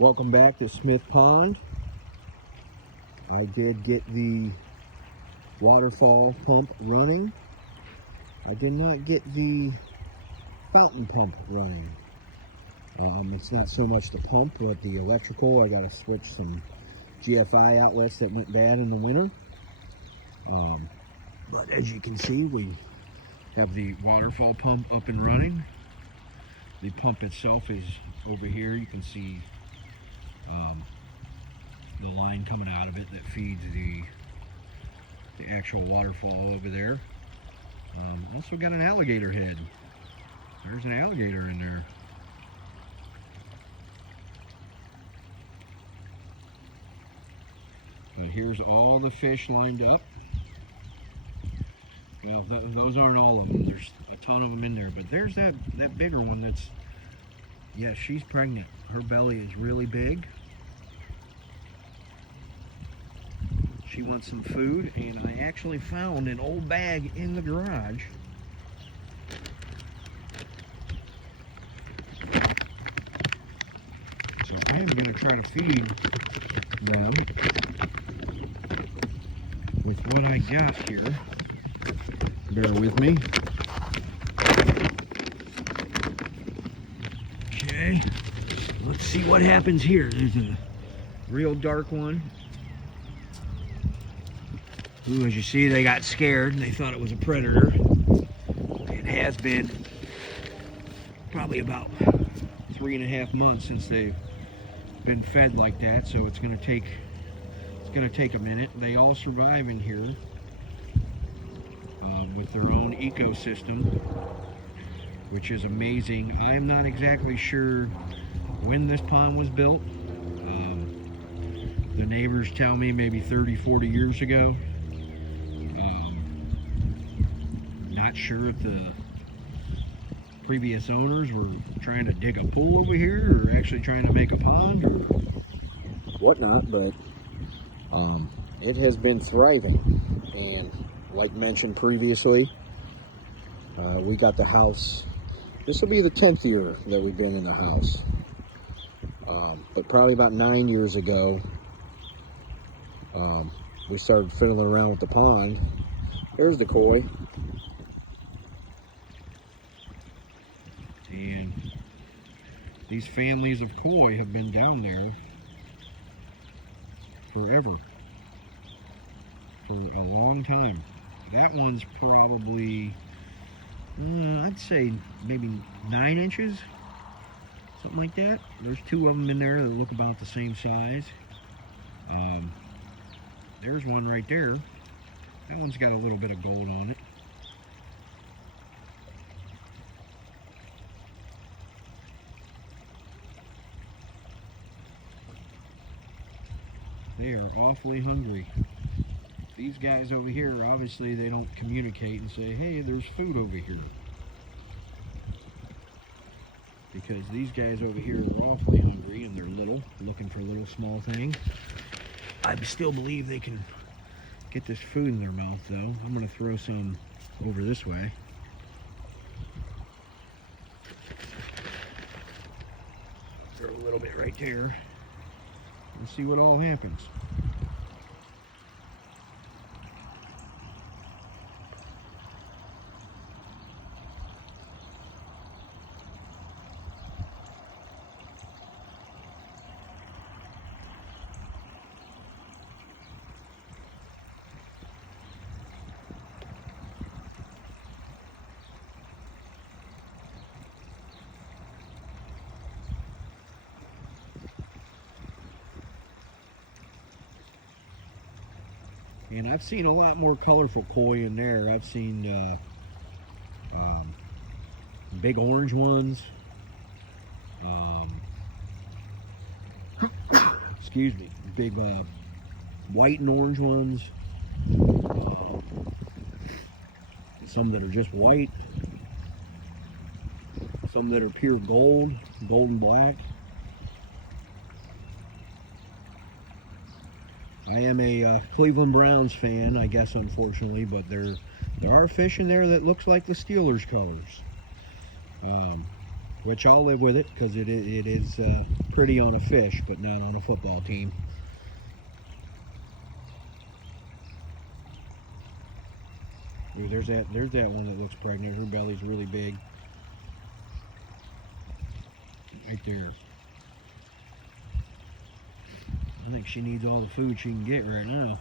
Welcome back to Smith Pond. I did get the waterfall pump running. I did not get the fountain pump running. It's not so much the pump, but the electrical. I got to switch some GFI outlets that went bad in the winter. But as you can see, we have the waterfall pump up and running. The pump itself is over here. You can see the line coming out of it that feeds the actual waterfall over there. Also got an alligator head. There's an alligator in there. But here's all the fish lined up. Well, those aren't all of them. There's a ton of them in there. But there's that bigger one that's, yeah, she's pregnant. Her belly is really big. She wants some food, and I actually found an old bag in the garage. So I am going to try to feed them with what I got here. Bear with me. Okay, let's see what happens here. There's a real dark one. Ooh, as you see, they got scared and they thought it was a predator. It has been probably about 3.5 months since they've been fed like that, so it's gonna take a minute. They all survive in here with their own ecosystem, which is amazing. I'm not exactly sure when this pond was built. The neighbors tell me maybe 30-40 years ago. Not sure if the previous owners were trying to dig a pool over here or actually trying to make a pond or whatnot, but it has been thriving. And like mentioned previously, we got the house. This will be the 10th year that we've been in the house. But probably about 9 years ago, we started fiddling around with the pond. There's the koi. And these families of koi have been down there forever. For a long time. That one's probably, I'd say maybe 9 inches. Something like that. There's 2 of them in there that look about the same size. There's one right there. That one's got a little bit of gold on it. They are awfully hungry. These guys over here, obviously they don't communicate and say, hey, there's food over here. Because these guys over here are awfully hungry and they're little, looking for little small things. I still believe they can get this food in their mouth though. I'm gonna throw some over this way. Throw a little bit right there. And see what all happens. And I've seen a lot more colorful koi in there. I've seen big orange ones. Excuse me, big white and orange ones. Some that are just white. Some that are pure gold, gold and black. I am a Cleveland Browns fan, I guess, unfortunately, but there are fish in there that looks like the Steelers colors. which I'll live with it because it is pretty on a fish, but not on a football team. Ooh, there's that one that looks pregnant. Her belly's really big. Right there. I think she needs all the food she can get right now.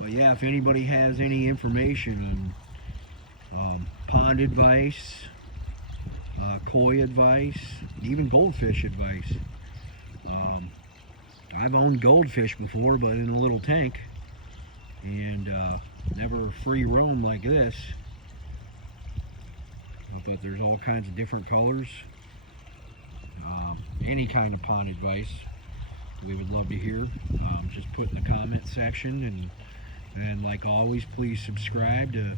But yeah, if anybody has any information on pond advice, koi advice, even goldfish advice. I've owned goldfish before, but in a little tank, and never free roam like this. But there's all kinds of different colors. Any kind of pond advice we would love to hear. Just put in the comment section, and like always, please subscribe to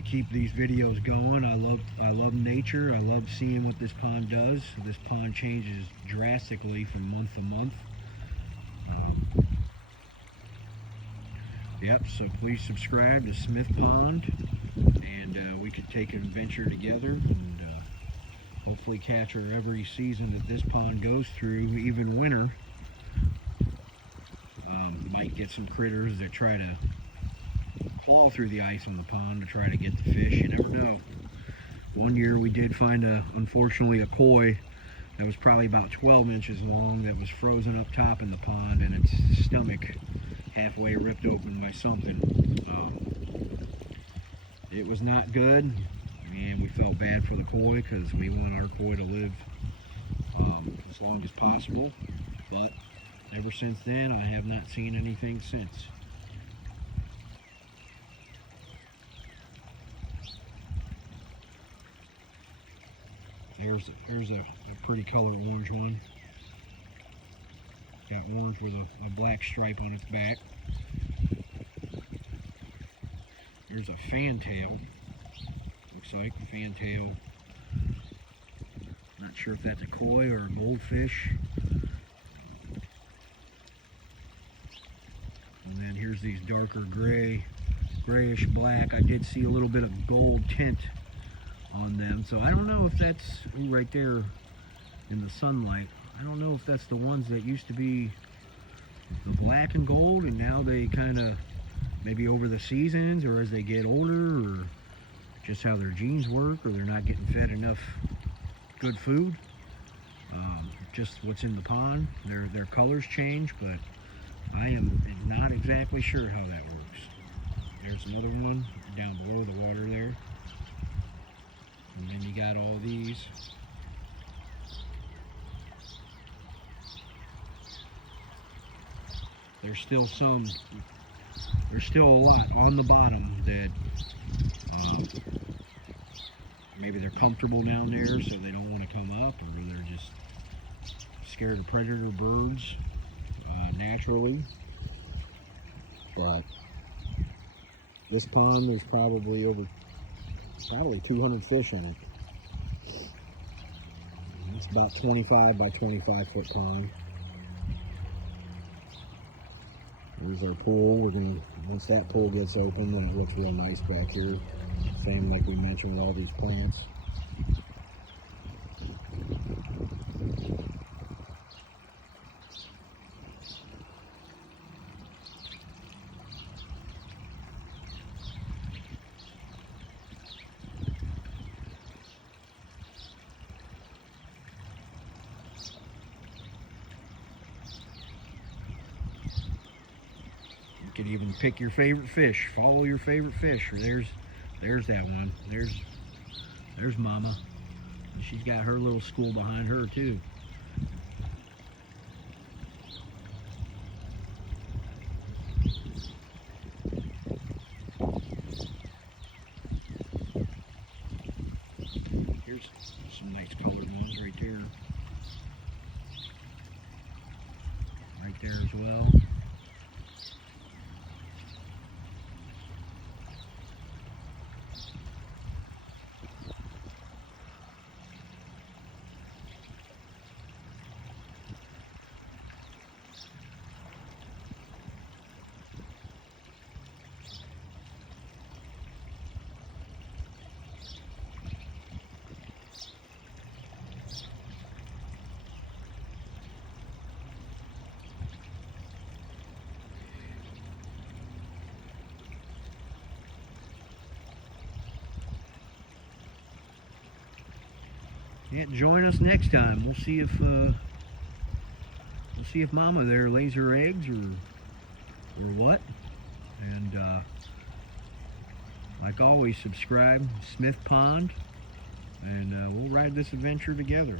keep these videos going. I love nature. I love seeing what this pond does. This pond changes drastically from month to month. Yep, so please subscribe to Smith Pond, and we could take an adventure together, and hopefully catch her every season that this pond goes through, even winter. Might get some critters that try to claw through the ice on the pond to try to get the fish. You never know. One year we did find, unfortunately, a koi that was probably about 12 inches long that was frozen up top in the pond, and its stomach halfway ripped open by something. It was not good, and we felt bad for the koi because we want our koi to live as long as possible. But ever since then, I have not seen anything since. Here's a pretty color orange one. Got orange with a black stripe on its back. Here's a fantail. Looks like a fantail. Not sure if that's a koi or a goldfish. And then here's these darker grayish black. I did see a little bit of gold tint on them, so I don't know if that's right there in the sunlight. I don't know if that's the ones that used to be the black and gold, and now they kind of, maybe over the seasons or as they get older, or just how their genes work, or they're not getting fed enough good food. Just what's in the pond, their colors change, but I am not exactly sure how that works. There's another one down below the water there. And then you got all these. There's still a lot on the bottom that maybe they're comfortable down there, so they don't want to come up, or they're just scared of predator birds naturally. But this pond, there's probably 200 fish in it. It's about 25 by 25 foot pond. Here's our pool. Once that pool gets open, then it looks real nice back here. Same like we mentioned with all these plants. You could even pick your favorite fish, follow your favorite fish. There's that one. There's Mama. And she's got her little school behind her too. Here's some nice colored ones right there. Right there as well. Yeah, join us next time. We'll see if Mama there lays her eggs or what. And like always, subscribe, Smith Pond, and we'll ride this adventure together.